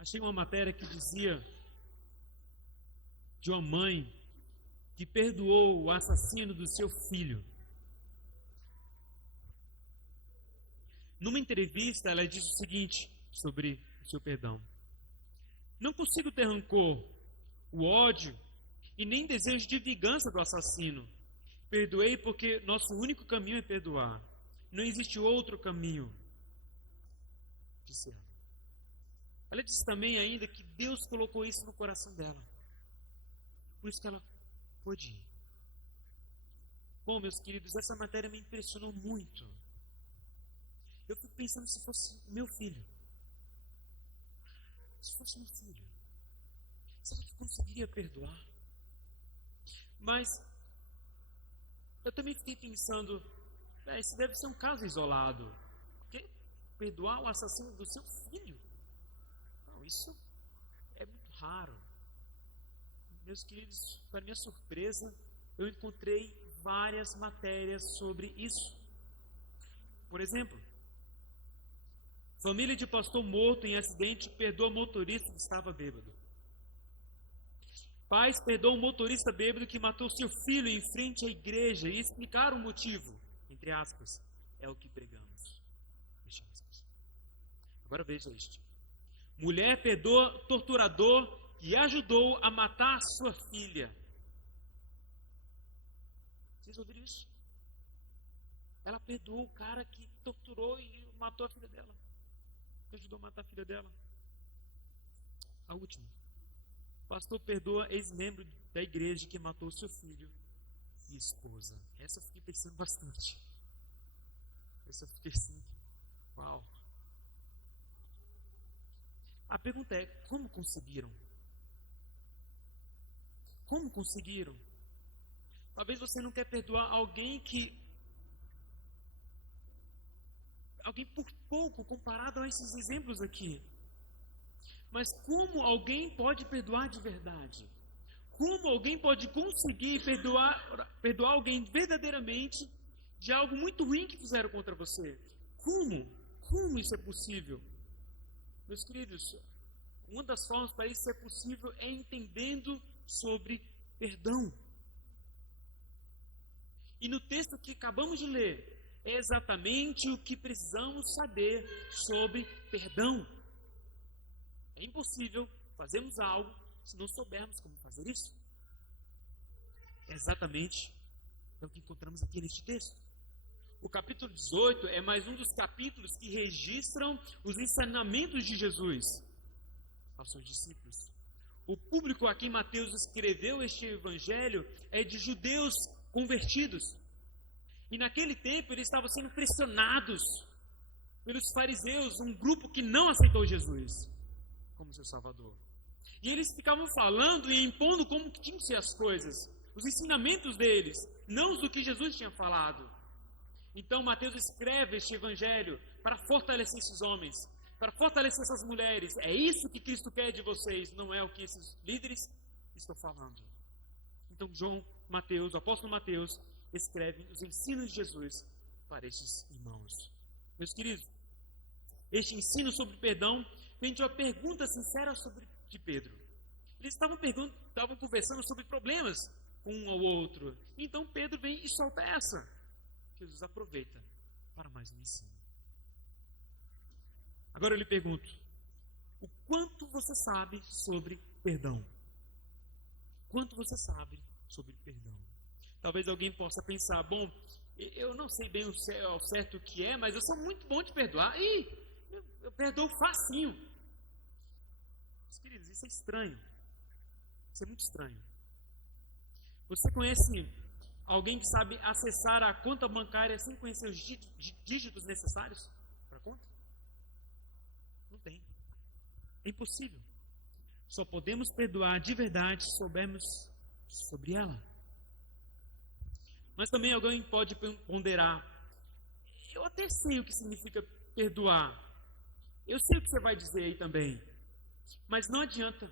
Achei uma matéria que dizia de uma mãe que perdoou o assassino do seu filho. Numa entrevista, ela disse o seguinte sobre o seu perdão: não consigo ter rancor, o ódio e nem desejo de vingança do assassino. Perdoei porque nosso único caminho é perdoar. Não existe outro caminho, disse ela. Ela disse também ainda que Deus colocou isso no coração dela. Por isso que ela pôde ir. Bom, meus queridos, essa matéria me impressionou muito. Eu fico pensando se fosse meu filho. Se fosse meu filho, será que eu conseguiria perdoar? Mas eu também fiquei pensando, isso deve ser um caso isolado. Porque perdoar o assassino do seu filho? Não, isso é muito raro. Meus queridos, para minha surpresa, eu encontrei várias matérias sobre isso. Por exemplo, família de pastor morto em acidente perdoa motorista que estava bêbado. Pais perdoam o motorista bêbado que matou seu filho em frente à igreja e explicaram o motivo. Entre aspas, é o que pregamos. Fecha aspas. Agora veja este. Mulher perdoa torturador que ajudou a matar sua filha. Vocês ouviram isso? Ela perdoou o cara que torturou e matou a filha dela. Que ajudou a matar a filha dela. A última. O pastor perdoa ex-membro da igreja que matou seu filho e esposa. Essa eu fiquei pensando bastante. Essa eu fiquei assim, uau. A pergunta é, como conseguiram? Como conseguiram? Talvez você não quer perdoar alguém por pouco comparado a esses exemplos aqui. Mas como alguém pode perdoar de verdade? Como alguém pode conseguir perdoar alguém verdadeiramente de algo muito ruim que fizeram contra você? Como isso é possível? Meus queridos, uma das formas para isso ser possível é entendendo sobre perdão. E no texto que acabamos de ler, é exatamente o que precisamos saber sobre perdão. É impossível fazermos algo se não soubermos como fazer isso. É exatamente o que encontramos aqui neste texto. O capítulo 18 é mais um dos capítulos que registram os ensinamentos de Jesus aos seus discípulos. O público a quem Mateus escreveu este evangelho é de judeus convertidos. E naquele tempo eles estavam sendo pressionados pelos fariseus, um grupo que não aceitou Jesus como seu Salvador. E eles ficavam falando e impondo como que tinham que ser as coisas, os ensinamentos deles, não os do que Jesus tinha falado. Então Mateus escreve este evangelho para fortalecer esses homens, para fortalecer essas mulheres. É isso que Cristo quer de vocês, não é o que esses líderes estão falando. Então o apóstolo Mateus, escreve os ensinos de Jesus para estes irmãos. Meus queridos, este ensino sobre perdão vem de uma pergunta sincera de Pedro. Eles estavam conversando sobre problemas com um ao outro. Então Pedro vem e solta essa. Jesus aproveita para mais um ensino. Agora eu lhe pergunto, o quanto você sabe sobre perdão? Quanto você sabe sobre perdão? Talvez alguém possa pensar, bom, eu não sei bem ao certo o que é, mas eu sou muito bom de perdoar. Eu perdoo facinho. Meus queridos, isso é estranho. Isso é muito estranho. Você conhece alguém que sabe acessar a conta bancária sem conhecer os dígitos necessários para a conta? Não tem. É impossível. Só podemos perdoar de verdade se soubermos sobre ela. Mas também alguém pode ponderar, eu até sei o que significa perdoar. Eu sei o que você vai dizer aí também. Mas não adianta.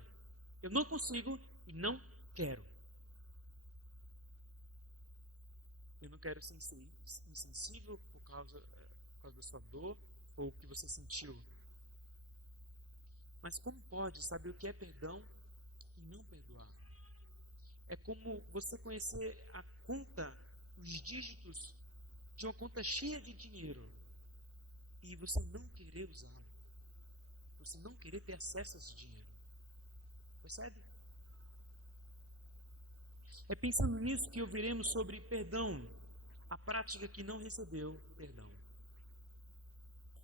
Eu não consigo e não quero. Eu não quero ser insensível por causa da sua dor ou o que você sentiu. Mas como pode saber o que é perdão e não perdoar? É como você conhecer a conta, os dígitos de uma conta cheia de dinheiro e você não querer usá-lo. Você não querer ter acesso a esse dinheiro. Percebe? É pensando nisso que ouviremos sobre perdão, a prática que não recebeu perdão.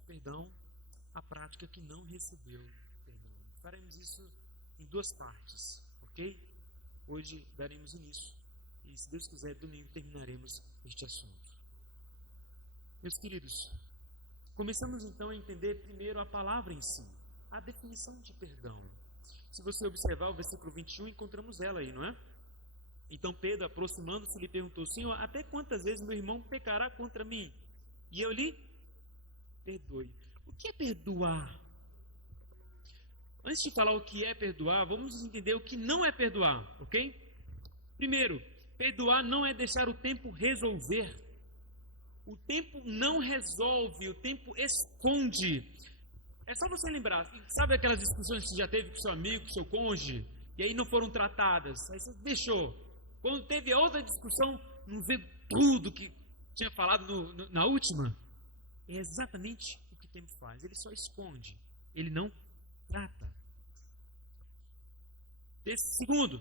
Perdão, a prática que não recebeu perdão. Faremos isso em 2 partes, ok? Hoje daremos início e, se Deus quiser, domingo terminaremos este assunto. Meus queridos, começamos então a entender primeiro a palavra em si, a definição de perdão. Se você observar o versículo 21, encontramos ela aí, não é? Então Pedro, aproximando-se, lhe perguntou: Senhor, até quantas vezes meu irmão pecará contra mim? E eu lhe perdoe. O que é perdoar? Antes de falar o que é perdoar, vamos entender o que não é perdoar, ok? Primeiro, perdoar não é deixar o tempo resolver. O tempo não resolve, o tempo esconde. É só você lembrar, sabe aquelas discussões que você já teve com seu amigo, com seu cônjuge, e aí não foram tratadas, aí você deixou. Quando teve outra discussão, não vê tudo que tinha falado na última. É exatamente o que o tempo faz, ele só esconde, ele não trata. Segundo,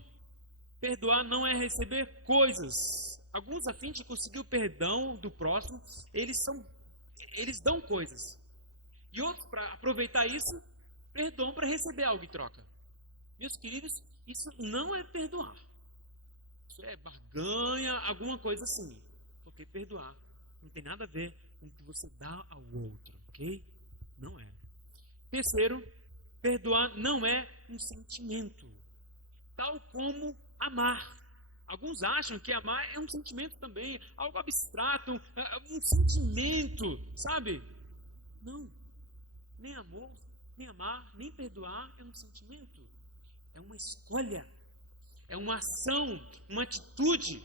perdoar não é receber coisas. Alguns, a fim de conseguir o perdão do próximo, eles dão coisas. E outros, para aproveitar isso, perdoam para receber algo em troca. Meus queridos, isso não é perdoar. Isso é barganha, alguma coisa assim. Porque perdoar não tem nada a ver com o que você dá ao outro, ok? Não é. Terceiro, perdoar não é um sentimento, tal como amar. Alguns acham que amar é um sentimento também, algo abstrato, um sentimento, sabe? Não. Nem amor, nem amar, nem perdoar é um sentimento. É uma escolha. É uma ação, uma atitude.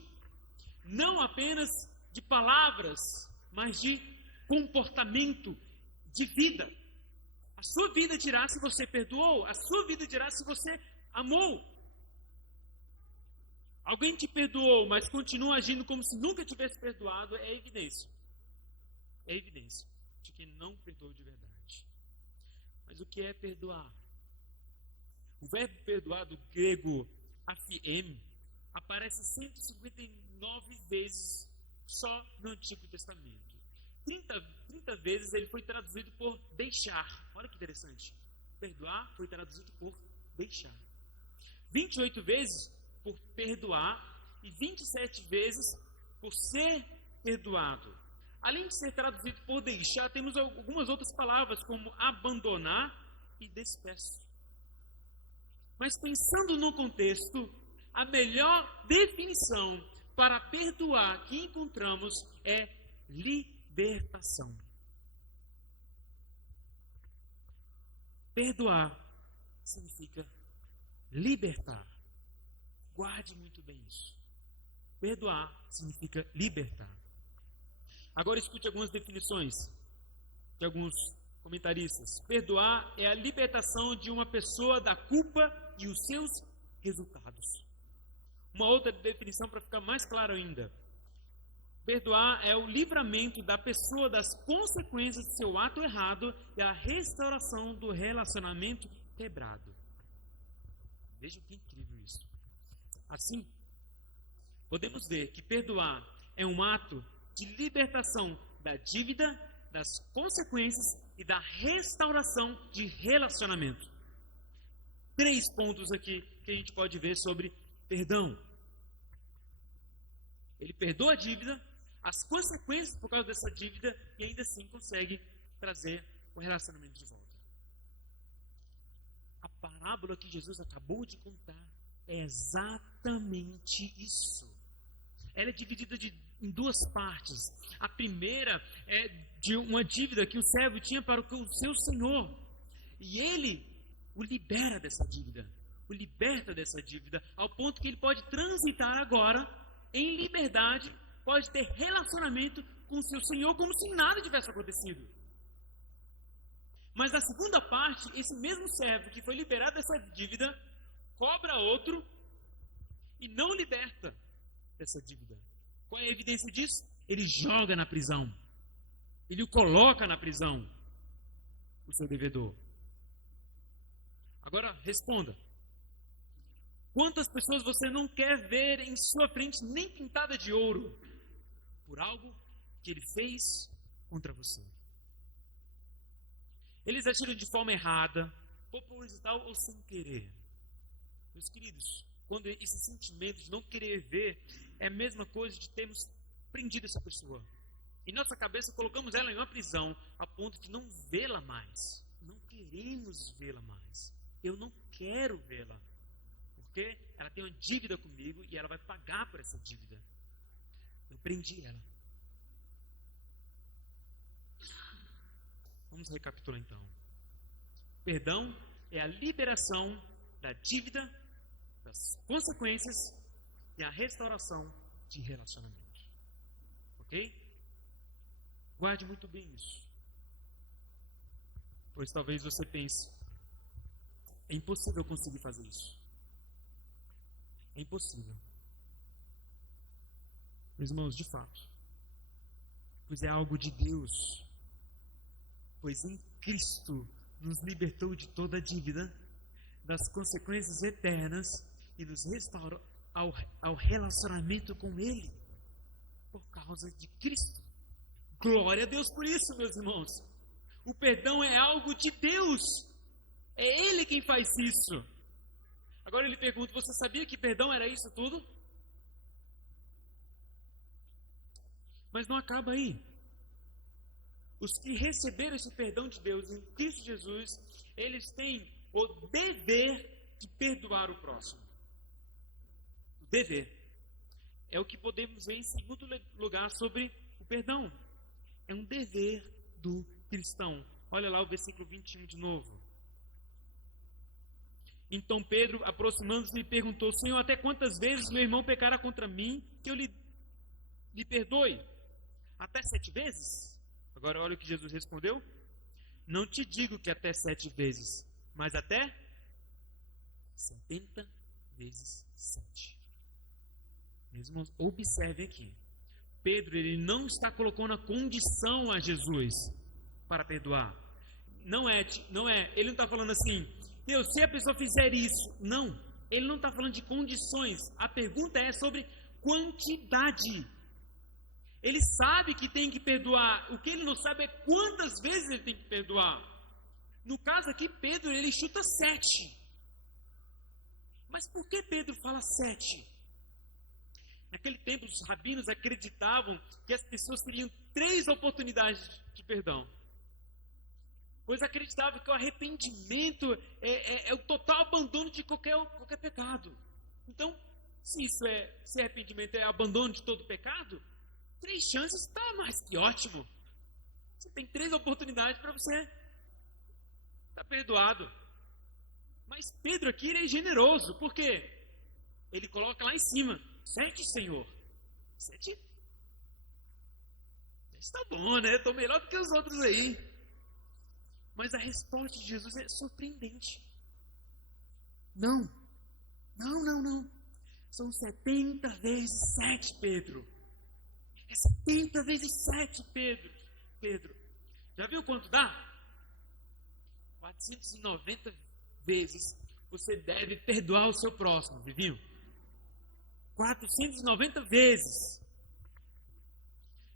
Não apenas de palavras, mas de comportamento, de vida. A sua vida dirá se você perdoou, a sua vida dirá se você amou. Alguém te perdoou, mas continua agindo como se nunca tivesse perdoado, é evidência. É evidência de que não perdoou de verdade. Mas o que é perdoar? O verbo perdoar do grego afiem aparece 159 vezes só no Antigo Testamento. 30 vezes ele foi traduzido por deixar. Olha que interessante. Perdoar foi traduzido por deixar. 28 vezes por perdoar e 27 vezes por ser perdoado. Além de ser traduzido por deixar, temos algumas outras palavras como abandonar e despeço. Mas pensando no contexto, a melhor definição para perdoar que encontramos é libertação. Perdoar significa libertar. Guarde muito bem isso. Perdoar significa libertar. Agora escute algumas definições de alguns comentaristas. Perdoar é a libertação de uma pessoa da culpa e os seus resultados. Uma outra definição para ficar mais claro ainda. Perdoar é o livramento da pessoa das consequências do seu ato errado e a restauração do relacionamento quebrado. Veja que incrível isso. Assim, podemos ver que perdoar é um ato de libertação da dívida, das consequências e da restauração de relacionamento. 3 pontos aqui que a gente pode ver sobre perdão. Ele perdoa a dívida, as consequências por causa dessa dívida e ainda assim consegue trazer o relacionamento de volta. A parábola que Jesus acabou de contar é exatamente isso. Ela é dividida em 2 partes. A primeira é de uma dívida que o servo tinha para o seu senhor. E ele o libera dessa dívida. O liberta dessa dívida ao ponto que ele pode transitar agora em liberdade, pode ter relacionamento com o seu senhor como se nada tivesse acontecido. Mas na segunda parte, esse mesmo servo que foi liberado dessa dívida, cobra outro e não liberta dessa dívida. Qual é a evidência disso? Ele joga na prisão. Ele o coloca na prisão, o seu devedor. Agora, responda. Quantas pessoas você não quer ver em sua frente nem pintada de ouro por algo que ele fez contra você? Eles agiram de forma errada, proposital ou sem querer. Meus queridos, quando esse sentimento de não querer ver é a mesma coisa de termos prendido essa pessoa. Em nossa cabeça colocamos ela em uma prisão a ponto de não vê-la mais. Não queremos vê-la mais. Eu não quero vê-la. Porque ela tem uma dívida comigo e ela vai pagar por essa dívida. Eu prendi ela. Vamos recapitular então. Perdão é a liberação da dívida, das consequências e a restauração de relacionamento. Ok? Guarde muito bem isso. Pois talvez você pense, é impossível conseguir fazer isso. É impossível. Meus irmãos, de fato, pois é algo de Deus. Pois em Cristo nos libertou de toda a dívida, das consequências eternas e nos restaurou ao relacionamento com Ele, por causa de Cristo. Glória a Deus por isso, meus irmãos. O perdão é algo de Deus. É Ele quem faz isso. Agora ele pergunta, você sabia que perdão era isso tudo? Mas não acaba aí. Os que receberam esse perdão de Deus em Cristo Jesus, eles têm o dever de perdoar o próximo. O dever. É o que podemos ver em segundo lugar sobre o perdão. É um dever do cristão. Olha lá o versículo 21 de novo. Então Pedro, aproximando-se, lhe perguntou, Senhor, até quantas vezes meu irmão pecará contra mim, que eu lhe perdoe? Até 7 vezes? Agora olha o que Jesus respondeu. Não te digo que até 7 vezes, mas até 70 vezes 7. Meus irmãos, observe aqui. Pedro, ele não está colocando a condição a Jesus para perdoar. Ele não está falando assim, se a pessoa fizer isso. Não, ele não está falando de condições. A pergunta é sobre quantidade. Ele sabe que tem que perdoar. O que ele não sabe é quantas vezes ele tem que perdoar. No caso aqui, Pedro, ele chuta 7. Mas por que Pedro fala 7? Naquele tempo, os rabinos acreditavam que as pessoas teriam 3 oportunidades de perdão. Pois acreditavam que o arrependimento é o total abandono de qualquer pecado. Então, se arrependimento é abandono de todo pecado, 3 chances está mais que ótimo. Você tem 3 oportunidades para você estar perdoado. Mas Pedro aqui ele é generoso. Por quê? Ele coloca lá em cima. 7, Senhor. 7? Está bom, né? Estou melhor do que os outros aí. Mas a resposta de Jesus é surpreendente. Não. São 70 vezes 7, Pedro. É 70 vezes 7, Pedro. Já viu quanto dá? 490 vezes você deve perdoar o seu próximo, viu? 490 vezes.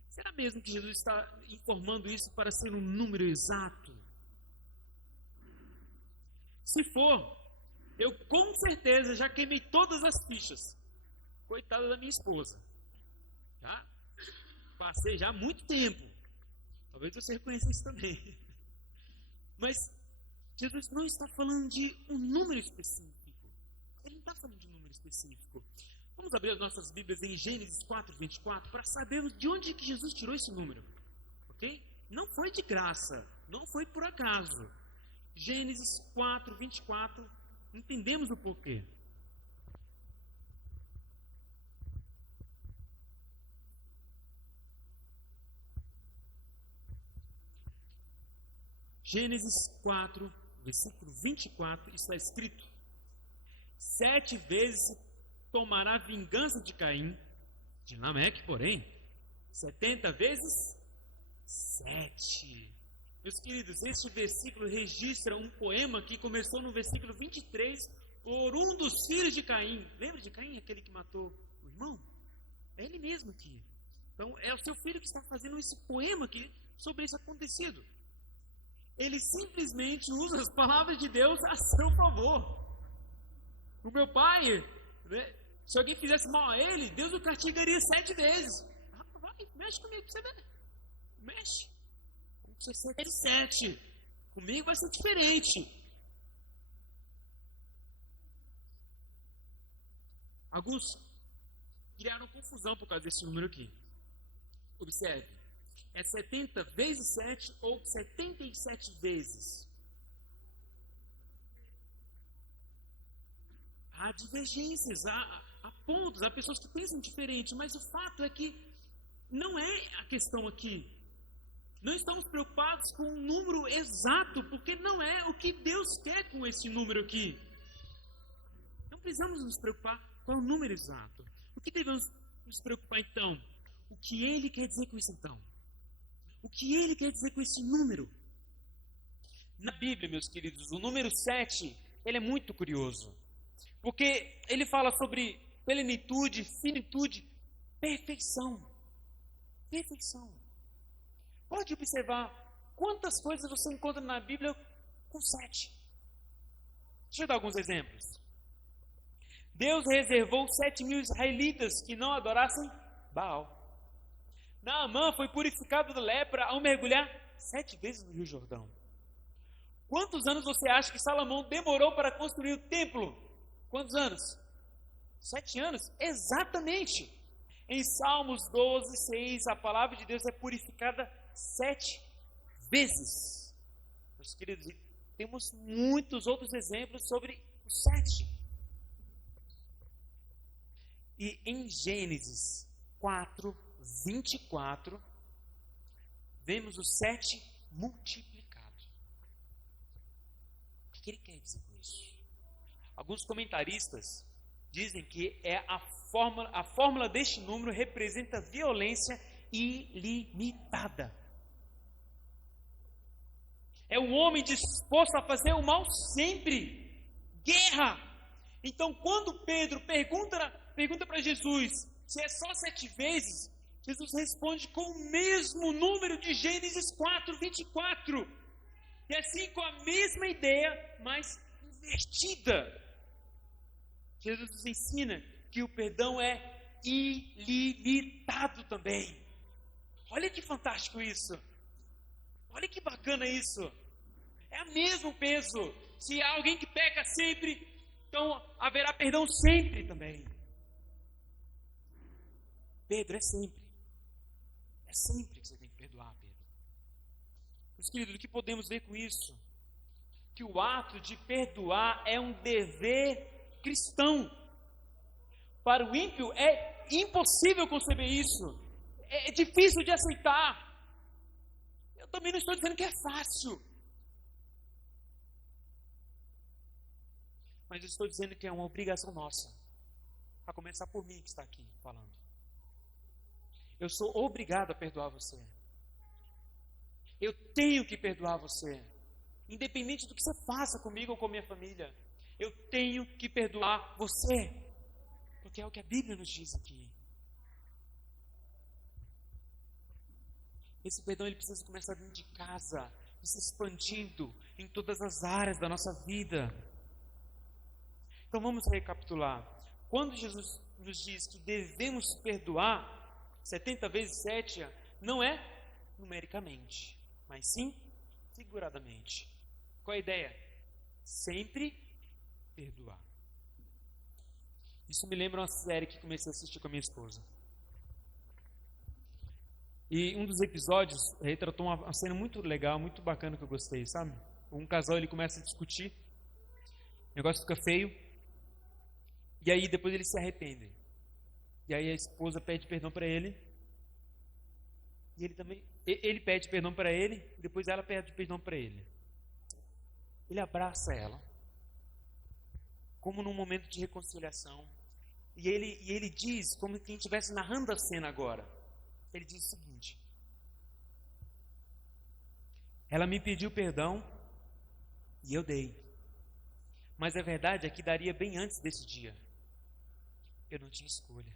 Será mesmo que Jesus está informando isso para ser um número exato? Se for, eu com certeza já queimei todas as fichas. Coitada da minha esposa. Tá? Passei já há muito tempo. Talvez você reconheça isso também. Mas Jesus não está falando de um número específico. Ele não está falando de um número específico. Vamos abrir as nossas Bíblias em Gênesis 4:24 para sabermos de onde que Jesus tirou esse número. Ok? Não foi de graça. Não foi por acaso. Gênesis 4:24. Entendemos o porquê. Gênesis 4, versículo 24, está escrito: 7 vezes tomará vingança de Caim, de Lameque, porém, 70 vezes 7. Meus queridos, este versículo registra um poema que começou no versículo 23, por um dos filhos de Caim. Lembra de Caim, aquele que matou o irmão? É ele mesmo aqui. Então, é o seu filho que está fazendo esse poema aqui sobre esse acontecido. Ele simplesmente usa as palavras de Deus a seu favor. O meu pai, né, se alguém fizesse mal a ele, Deus o castigaria 7 vezes. Vai, mexe comigo pra você ver. Mexe. Você ser 7. Comigo vai ser diferente. Alguns criaram confusão por causa desse número aqui. Observe. É 70 vezes 7 ou 77 vezes? Há divergências, há pontos, há pessoas que pensam diferente, mas o fato é que não é a questão aqui. Não estamos preocupados com o número exato, porque não é o que Deus quer com esse número aqui. Não precisamos nos preocupar com o número exato. O que devemos nos preocupar então? O que Ele quer dizer com isso então? O que Ele quer dizer com esse número? Na Bíblia, meus queridos, o número 7, ele é muito curioso. Porque ele fala sobre plenitude, finitude, perfeição. Perfeição. Pode observar quantas coisas você encontra na Bíblia com 7. Deixa eu dar alguns exemplos. Deus reservou 7.000 israelitas que não adorassem Baal. Naamã foi purificado da lepra ao mergulhar 7 vezes no Rio Jordão. Quantos anos você acha que Salomão demorou para construir o templo? Quantos anos? 7 anos? Exatamente. Em Salmos 12, 6, a palavra de Deus é purificada 7 vezes. Meus queridos, temos muitos outros exemplos sobre o 7. E em Gênesis 4, 24, vemos o 7 multiplicado. O que ele quer dizer com isso? Alguns comentaristas dizem que a fórmula deste número representa violência ilimitada. É o homem disposto a fazer o mal sempre. Guerra. Então, quando Pedro pergunta para Jesus se é só 7 vezes, Jesus responde com o mesmo número de Gênesis 4, 24. E assim com a mesma ideia, mas invertida. Jesus nos ensina que o perdão é ilimitado também. Olha que fantástico isso. Olha que bacana isso. É o mesmo peso. Se há alguém que peca sempre, então haverá perdão sempre também. Pedro, é sempre. É sempre que você tem que perdoar, Pedro. Meus queridos, o que podemos ver com isso? Que o ato de perdoar é um dever cristão. Para o ímpio é impossível conceber isso. É difícil de aceitar. Eu também não estou dizendo que é fácil. Mas eu estou dizendo que é uma obrigação nossa. A começar por mim que está aqui falando. Eu sou obrigado a perdoar você. Eu tenho que perdoar você. Independente do que você faça comigo ou com a minha família. Eu tenho que perdoar você. Porque é o que a Bíblia nos diz aqui. Esse perdão ele precisa começar dentro de casa, se expandindo em todas as áreas da nossa vida. Então vamos recapitular. Quando Jesus nos diz que devemos perdoar 70 vezes 7, não é numericamente, mas sim figuradamente. Qual é a ideia? Sempre perdoar. Isso me lembra uma série que comecei a assistir com a minha esposa. E um dos episódios retratou uma cena muito legal, muito bacana que eu gostei, sabe? Um casal ele começa a discutir, o negócio fica feio, e aí depois eles se arrependem. E aí a esposa pede perdão para ele, e ele pede perdão para ele, e depois ela pede perdão para ele. ele abraça ela, como num momento de reconciliação. E ele diz, como quem estivesse narrando a cena agora. Ele diz o seguinte: ela me pediu perdão e eu dei. Mas a verdade é que daria bem antes desse dia. Eu não tinha escolha.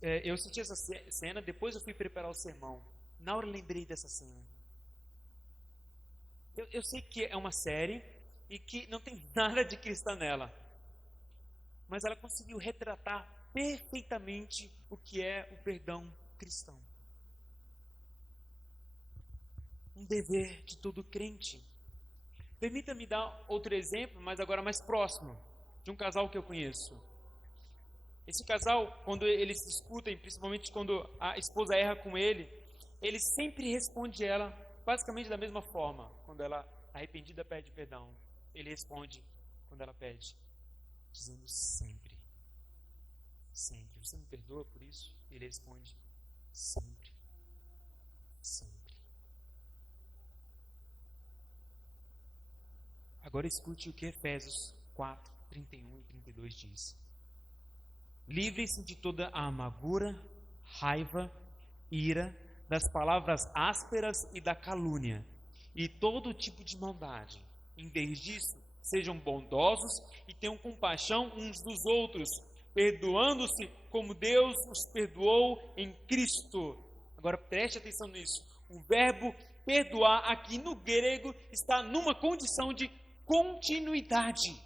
Eu senti essa cena, depois eu fui preparar o sermão. Na hora eu lembrei dessa cena. Eu sei que é uma série e que não tem nada de cristã nela. Mas ela conseguiu retratar perfeitamente o que é o perdão cristão. Um dever de todo crente. Permita-me dar outro exemplo, mas agora mais próximo, de um casal que eu conheço. Esse casal, quando eles se discutem, principalmente quando a esposa erra com ele sempre responde ela basicamente da mesma forma. Quando ela, arrependida, pede perdão, ele responde quando ela pede, dizendo sempre. Sempre. Você me perdoa por isso? Ele responde sempre. Sempre. Agora escute o que Efésios 4, 31 e 32 diz. Livre-se de toda a amargura, raiva, ira, das palavras ásperas e da calúnia, e todo tipo de maldade. Em vez disso, sejam bondosos e tenham compaixão uns dos outros, perdoando-se como Deus os perdoou em Cristo. Agora preste atenção nisso. O verbo perdoar aqui no grego está numa condição de continuidade.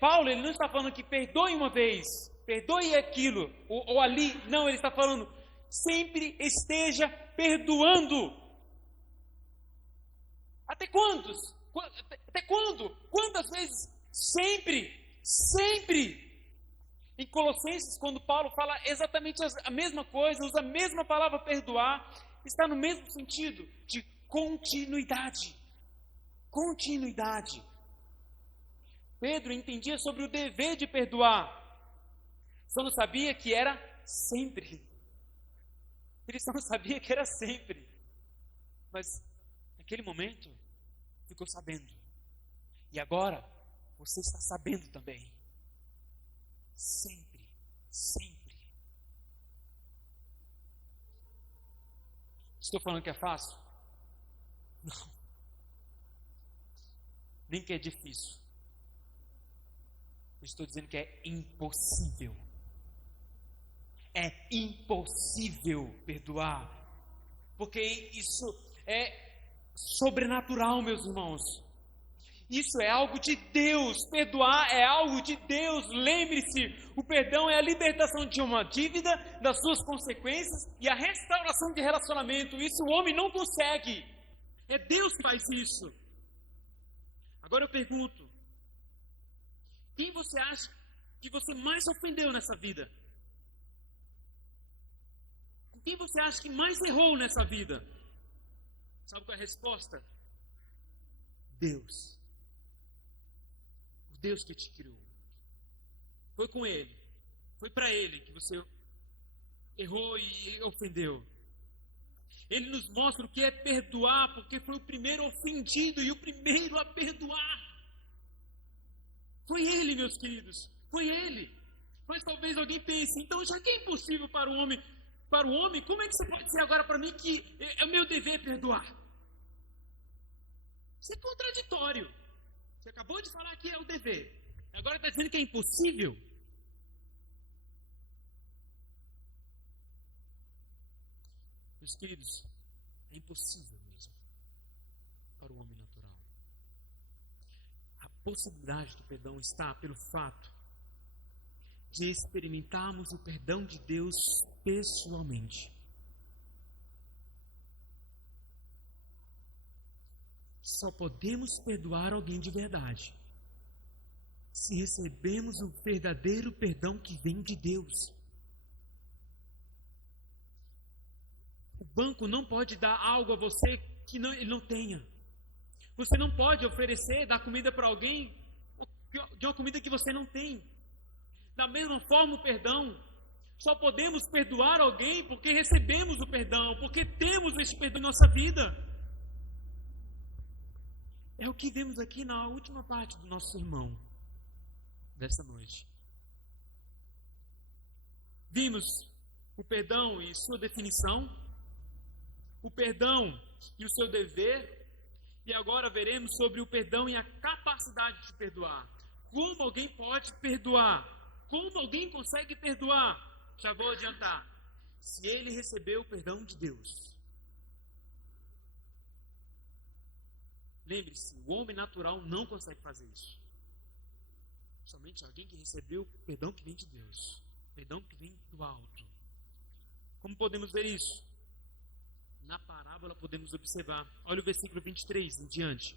Paulo, ele não está falando que perdoe uma vez, perdoe aquilo, ou ali. Não, ele está falando, sempre esteja perdoando. Até quantos? Até quando? Quantas vezes? Sempre, sempre. Em Colossenses, quando Paulo fala exatamente a mesma coisa, usa a mesma palavra perdoar, está no mesmo sentido de continuidade. Continuidade. Pedro entendia sobre o dever de perdoar, só não sabia que era sempre. Ele só não sabia que era sempre. Mas, naquele momento, ficou sabendo. E agora, você está sabendo também. Sempre, sempre. Estou falando que é fácil? Não. Nem que é difícil. Eu estou dizendo que é impossível. É impossível perdoar. Porque isso é sobrenatural, meus irmãos. Isso é algo de Deus. Perdoar é algo de Deus. Lembre-se, o perdão é a libertação de uma dívida, das suas consequências e a restauração de relacionamento. Isso o homem não consegue. É Deus que faz isso. Agora eu pergunto, quem você acha que você mais ofendeu nessa vida? Quem você acha que mais errou nessa vida? Sabe qual é a resposta? Deus. O Deus que te criou. Foi com Ele. Foi para Ele que você errou e ofendeu. Ele nos mostra o que é perdoar, porque foi o primeiro ofendido e o primeiro a perdoar. Foi Ele, meus queridos. Foi Ele. Mas talvez alguém pense, então já que é impossível para o homem, como é que você pode dizer agora para mim que é o meu dever perdoar? Isso é contraditório. Você acabou de falar que é o dever. Agora está dizendo que é impossível? Meus queridos, é impossível mesmo para o homem natural. A possibilidade do perdão está pelo fato de experimentarmos o perdão de Deus pessoalmente. Só podemos perdoar alguém de verdade se recebemos o verdadeiro perdão que vem de Deus. O banco não pode dar algo a você que ele não tenha. Você não pode oferecer, dar comida para alguém de uma comida que você não tem. Da mesma forma, o perdão. Só podemos perdoar alguém porque recebemos o perdão, porque temos esse perdão em nossa vida. É o que vemos aqui na última parte do nosso sermão dessa noite. Vimos o perdão e sua definição, o perdão e o seu dever, e agora veremos sobre o perdão e a capacidade de perdoar. Como alguém pode perdoar? Como alguém consegue perdoar? Já vou adiantar. Se ele recebeu o perdão de Deus. Lembre-se, o homem natural não consegue fazer isso. Somente alguém que recebeu o perdão que vem de Deus. Perdão que vem do alto. Como podemos ver isso? Na parábola podemos observar. Olha o versículo 23 em diante.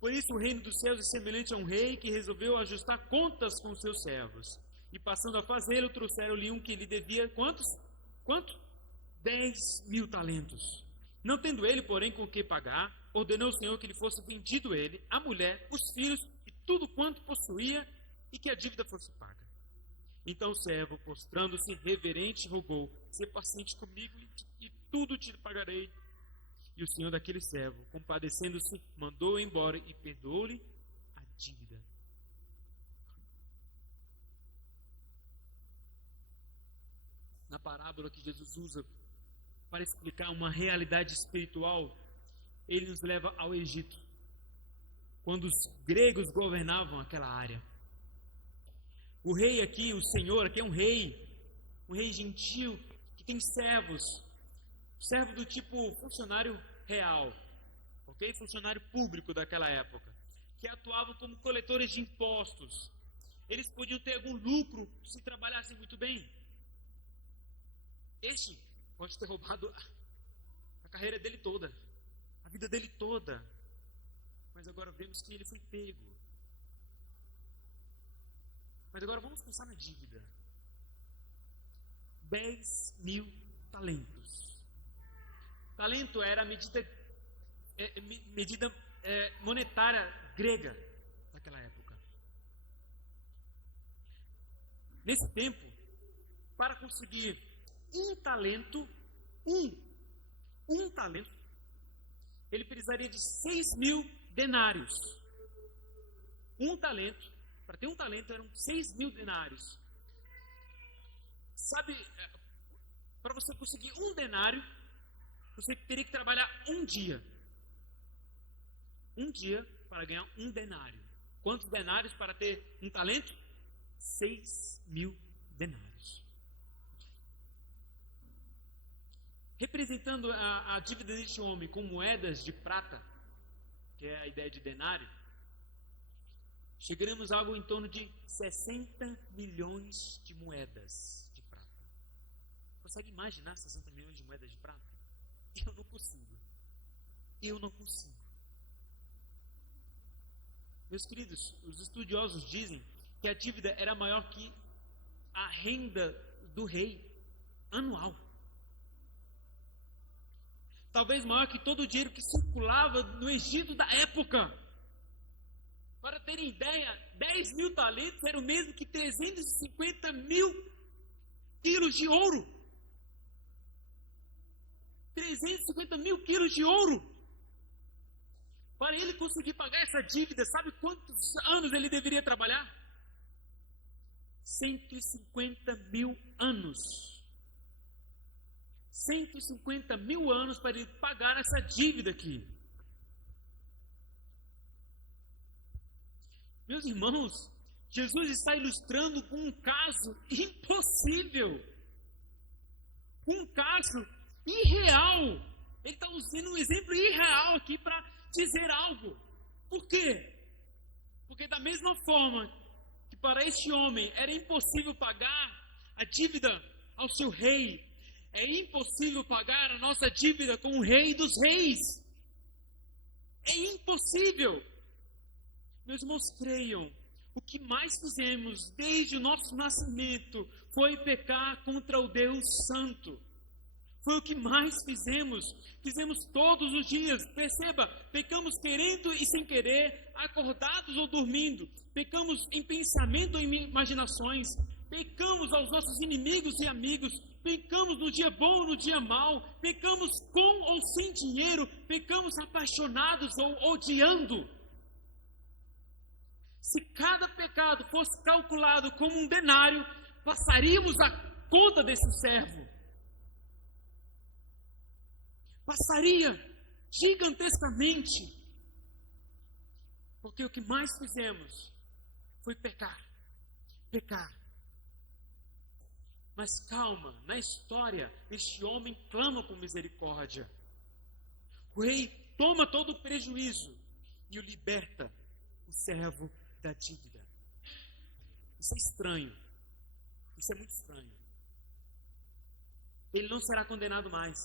Por isso o reino dos céus é semelhante a um rei que resolveu ajustar contas com os seus servos. E passando a fazê-lo, trouxeram-lhe um que lhe devia quantos? Quanto? 10.000 talentos. Não tendo ele, porém, com o que pagar, ordenou o Senhor que lhe fosse vendido ele, a mulher, os filhos e tudo quanto possuía, e que a dívida fosse paga. Então o servo, prostrando-se reverente, rogou: "Sê paciente comigo e tudo te pagarei." E o senhor daquele servo, compadecendo-se, mandou-o embora e perdoou-lhe a dívida. Na parábola que Jesus usa para explicar uma realidade espiritual, ele nos leva ao Egito, quando os gregos governavam aquela área. O rei aqui, o senhor aqui é um rei gentil, que tem servos, servo do tipo funcionário real, ok? Funcionário público daquela época, que atuavam como coletores de impostos. Eles podiam ter algum lucro se trabalhassem muito bem. Este pode ter roubado a carreira dele toda, a vida dele toda, mas agora vemos que ele foi pego. Mas agora vamos pensar na dívida. 10.000 talentos. Talento era a medida monetária grega daquela época. Nesse tempo, para conseguir um talento, ele precisaria de 6.000 denários. Para ter um talento eram 6.000 denários. Sabe, para você conseguir um denário, você teria que trabalhar um dia. Um dia para ganhar um denário. Quantos denários para ter um talento? 6.000 denários. Representando a dívida deste homem com moedas de prata, que é a ideia de denário, chegaremos a algo em torno de 60 milhões de moedas de prata. Consegue imaginar 60 milhões de moedas de prata? Eu não consigo. Meus queridos, os estudiosos dizem que a dívida era maior que a renda do rei anual. Talvez maior que todo o dinheiro que circulava no Egito da época. Para terem ideia, 10.000 talentos era o mesmo que 350.000 quilos de ouro. 350.000 quilos de ouro. Para ele conseguir pagar essa dívida, sabe quantos anos ele deveria trabalhar? 150.000 anos. 150.000 anos para ele pagar essa dívida aqui. Meus irmãos, Jesus está ilustrando com um caso impossível. Um caso irreal. Ele está usando um exemplo irreal aqui para dizer algo. Por quê? Porque da mesma forma que para este homem era impossível pagar a dívida ao seu rei, é impossível pagar a nossa dívida com o Rei dos Reis. É impossível. Meus irmãos, creiam, o que mais fizemos desde o nosso nascimento foi pecar contra o Deus Santo. Foi o que mais fizemos todos os dias. Perceba, pecamos querendo e sem querer, acordados ou dormindo. Pecamos em pensamento ou em imaginações. pecamos aos nossos inimigos e amigos, pecamos no dia bom ou no dia mau, pecamos com ou sem dinheiro, pecamos apaixonados ou odiando. Se cada pecado fosse calculado como um denário, passaríamos a conta desse servo. Passaria gigantescamente. Porque o que mais fizemos foi pecar. Pecar. Mas calma, na história, este homem clama por misericórdia. O rei toma todo o prejuízo e o liberta, o servo da dívida. Isso é estranho. Isso é muito estranho. Ele não será condenado mais.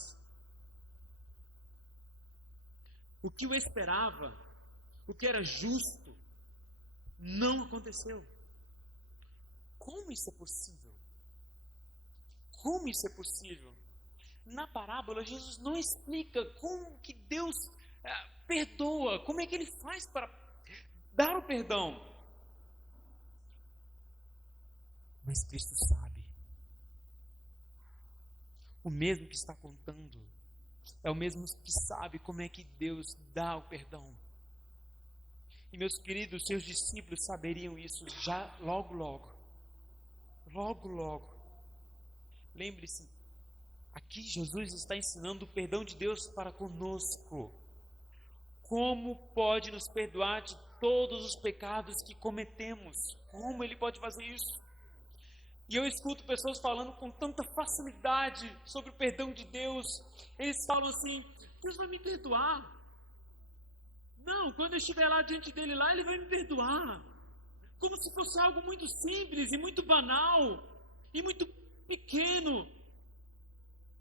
O que o esperava, o que era justo, não aconteceu. Como isso é possível? Como isso é possível? Na parábola, Jesus não explica como que Deus perdoa, como é que Ele faz para dar o perdão. Mas Cristo sabe. O mesmo que está contando é o mesmo que sabe como é que Deus dá o perdão. E meus queridos, seus discípulos saberiam isso já logo, logo. Logo, logo. Lembre-se, aqui Jesus está ensinando o perdão de Deus para conosco. Como pode nos perdoar de todos os pecados que cometemos? Como Ele pode fazer isso? E eu escuto pessoas falando com tanta facilidade sobre o perdão de Deus. Eles falam assim: Deus vai me perdoar. Não, quando eu estiver lá diante dele lá, Ele vai me perdoar. Como se fosse algo muito simples e muito banal e muito pequeno.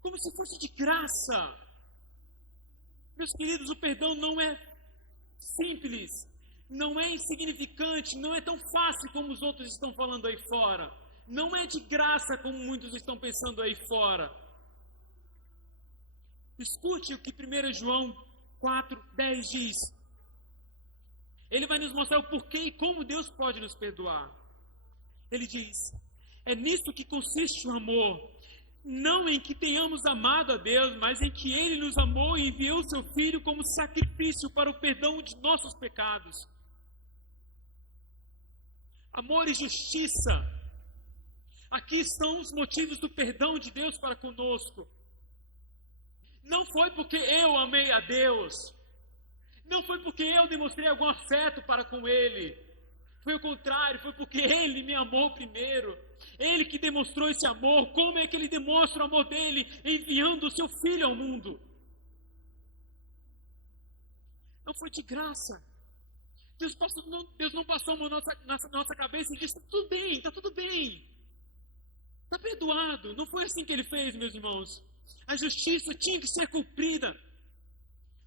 Como se fosse de graça. Meus queridos, o perdão não é simples, não é insignificante, não é tão fácil como os outros estão falando aí fora. Não é de graça como muitos estão pensando aí fora. Escute o que 1 João 4:10 diz. Ele vai nos mostrar o porquê e como Deus pode nos perdoar. Ele diz: é nisto que consiste o amor, não em que tenhamos amado a Deus, mas em que Ele nos amou e enviou o Seu Filho como sacrifício para o perdão de nossos pecados. Amor e justiça. Aqui estão os motivos do perdão de Deus para conosco. Não foi porque eu amei a Deus. Não foi porque eu demonstrei algum afeto para com Ele. Foi o contrário, foi porque Ele me amou primeiro. Ele que demonstrou esse amor. Como é que Ele demonstra o amor dEle? Enviando o Seu Filho ao mundo. Não foi de graça. Deus não passou a mão na nossa cabeça e disse: está tudo bem. Está perdoado. Não foi assim que Ele fez, meus irmãos. A justiça tinha que ser cumprida.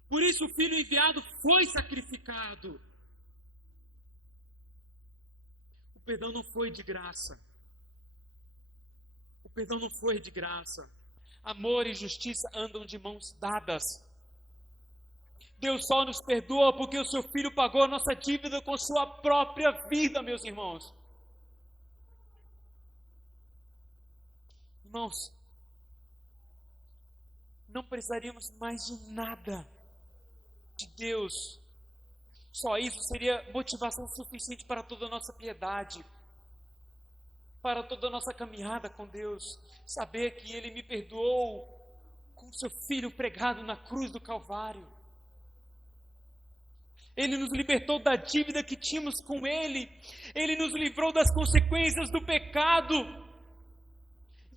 Por isso o Filho enviado foi sacrificado. O perdão não foi de graça. O perdão não foi de graça. Amor e justiça andam de mãos dadas. Deus só nos perdoa porque o Seu Filho pagou a nossa dívida com Sua própria vida, meus irmãos. Irmãos, não precisaríamos mais de nada de Deus. Só isso seria motivação suficiente para toda a nossa piedade, para toda a nossa caminhada com Deus. Saber que Ele me perdoou com o Seu Filho pregado na cruz do Calvário. Ele nos libertou da dívida que tínhamos com Ele. Ele nos livrou das consequências do pecado.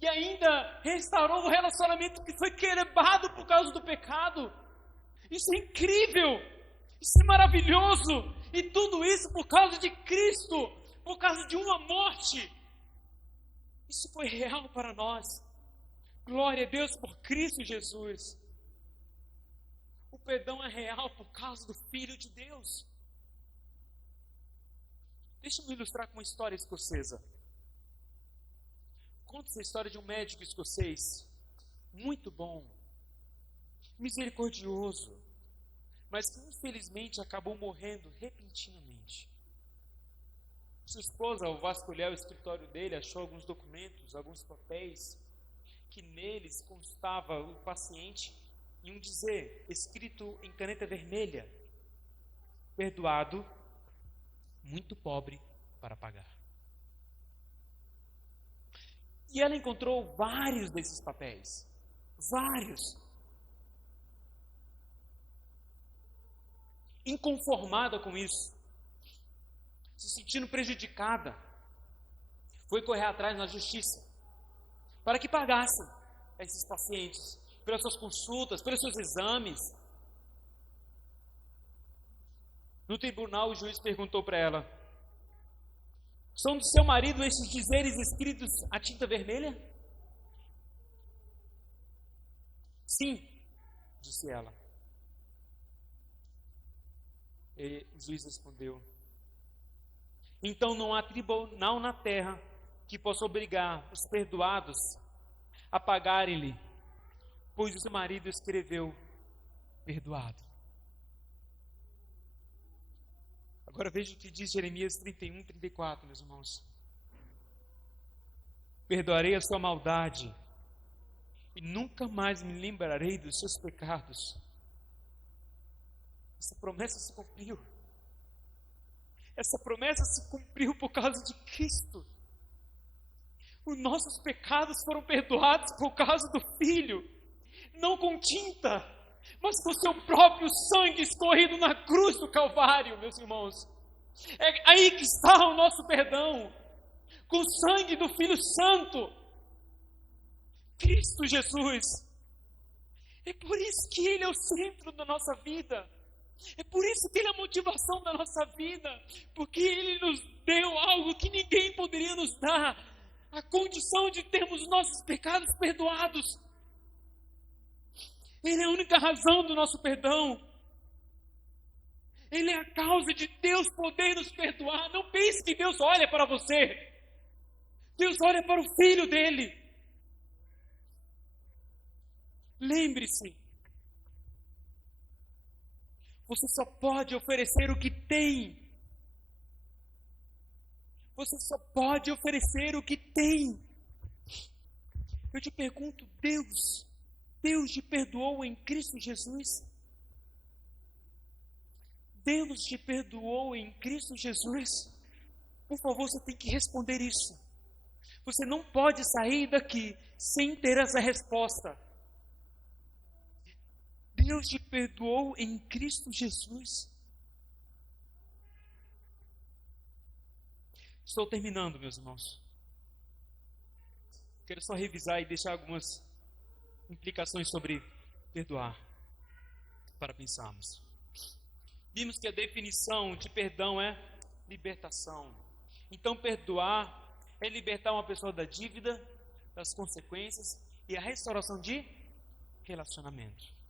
E ainda restaurou o relacionamento que foi quebrado por causa do pecado. Isso é incrível. Isso é maravilhoso. E tudo isso por causa de Cristo. Por causa de uma morte. Isso foi real para nós. Glória a Deus por Cristo Jesus. O perdão é real por causa do Filho de Deus. Deixa eu ilustrar com uma história escocesa. Conta essa história de um médico escocês, muito bom, misericordioso, mas que infelizmente acabou morrendo repentinamente. Sua esposa, ao vasculhar o escritório dele, achou alguns documentos, alguns papéis, que neles constava o paciente e um dizer, escrito em caneta vermelha: perdoado, muito pobre para pagar. E ela encontrou vários desses papéis. Vários. Inconformada com isso, se sentindo prejudicada, foi correr atrás na justiça para que pagassem esses pacientes pelas suas consultas, pelos seus exames. No tribunal, o juiz perguntou para ela: são do seu marido esses dizeres escritos a tinta vermelha? Sim, disse ela. E o juiz respondeu: então não há tribunal na terra que possa obrigar os perdoados a pagarem-lhe, pois o seu marido escreveu perdoado. Agora veja o que diz Jeremias 31, 34, meus irmãos. Perdoarei a sua maldade e nunca mais me lembrarei dos seus pecados. Essa promessa se cumpriu. Essa promessa se cumpriu por causa de Cristo. Os nossos pecados foram perdoados por causa do Filho, não com tinta, mas com seu próprio sangue escorrido na cruz do Calvário, meus irmãos. É aí que está o nosso perdão, com o sangue do Filho Santo, Cristo Jesus. É por isso que Ele é o centro da nossa vida. É por isso que Ele é a motivação da nossa vida, porque Ele nos deu algo que ninguém poderia nos dar, a condição de termos os nossos pecados perdoados. Ele é a única razão do nosso perdão. Ele é a causa de Deus poder nos perdoar. Não pense que Deus olha para você. Deus olha para o Filho dele. Lembre-se, você só pode oferecer o que tem. Você só pode oferecer o que tem. Eu te pergunto, Deus te perdoou em Cristo Jesus? Deus te perdoou em Cristo Jesus? Por favor, você tem que responder isso. Você não pode sair daqui sem ter essa resposta. Deus te perdoou em Cristo Jesus? Estou terminando, meus irmãos. Quero só revisar e deixar algumas implicações sobre perdoar para pensarmos. Vimos que a definição de perdão é libertação. Então, perdoar é libertar uma pessoa da dívida, das consequências e a restauração de relacionamento.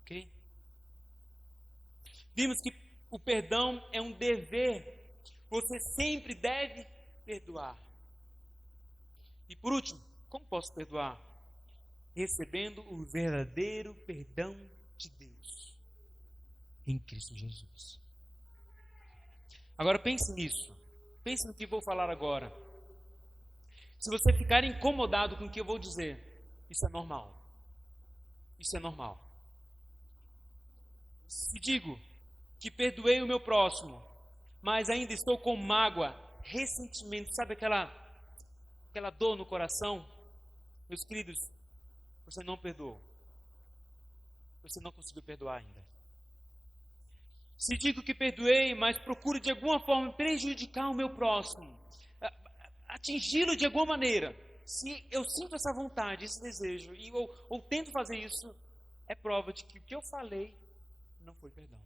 Ok? Vimos que o perdão é um dever. Você sempre deve perdoar. E por último, como posso perdoar? Recebendo o verdadeiro perdão de Deus em Cristo Jesus. Agora pense nisso. Pense no que vou falar agora. Se você ficar incomodado com o que eu vou dizer, isso é normal. Isso é normal. Se digo que perdoei o meu próximo, mas ainda estou com mágoa, ressentimento, sabe aquela dor no coração? Meus queridos, você não perdoou. Você não conseguiu perdoar ainda. Se digo que perdoei, mas procuro de alguma forma prejudicar o meu próximo, atingi-lo de alguma maneira, se eu sinto essa vontade, esse desejo, ou tento fazer isso, é prova de que o que eu falei não foi perdão.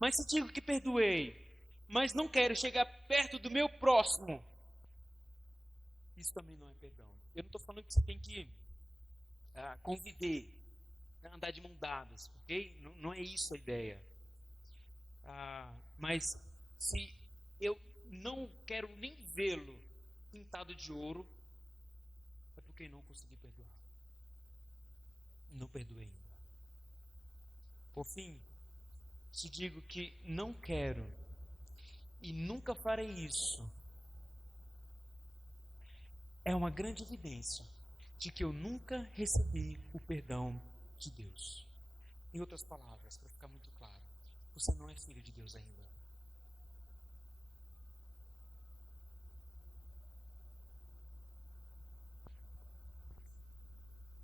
Mas se digo que perdoei, mas não quero chegar perto do meu próximo, isso também não é perdão. Eu não estou falando que você tem que conviver, andar de mão dadas, ok? Não é isso a ideia. Mas se eu não quero nem vê-lo pintado de ouro, é porque não consegui perdoar. Não perdoei ainda. Por fim, se digo que não quero e nunca farei isso, é uma grande evidência de que eu nunca recebi o perdão de Deus. Em outras palavras, para ficar muito claro, você não é filho de Deus ainda.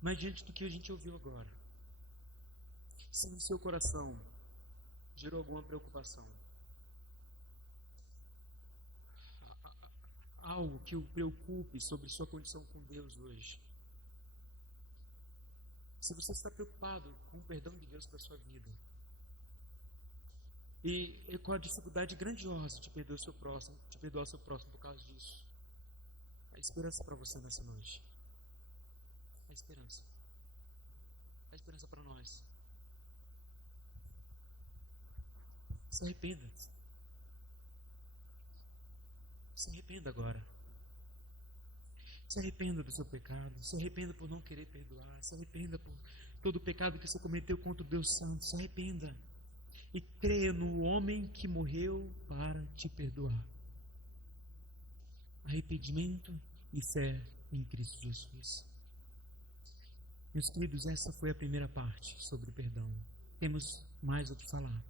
Mas diante do que a gente ouviu agora, se no seu coração gerou alguma preocupação, algo que o preocupe sobre sua condição com Deus hoje, se você está preocupado com o perdão de Deus para a sua vida, e com a dificuldade grandiosa de perdoar o seu próximo por causa disso, a esperança para você nessa noite, a esperança para nós. Se arrependa. Se arrependa agora. Se arrependa do seu pecado. Se arrependa por não querer perdoar. Se arrependa por todo o pecado que você cometeu contra o Deus Santo. Se arrependa. E creia no homem que morreu para te perdoar. Arrependimento e fé em Cristo Jesus. Meus queridos, essa foi a primeira parte sobre o perdão. Temos mais o que falar.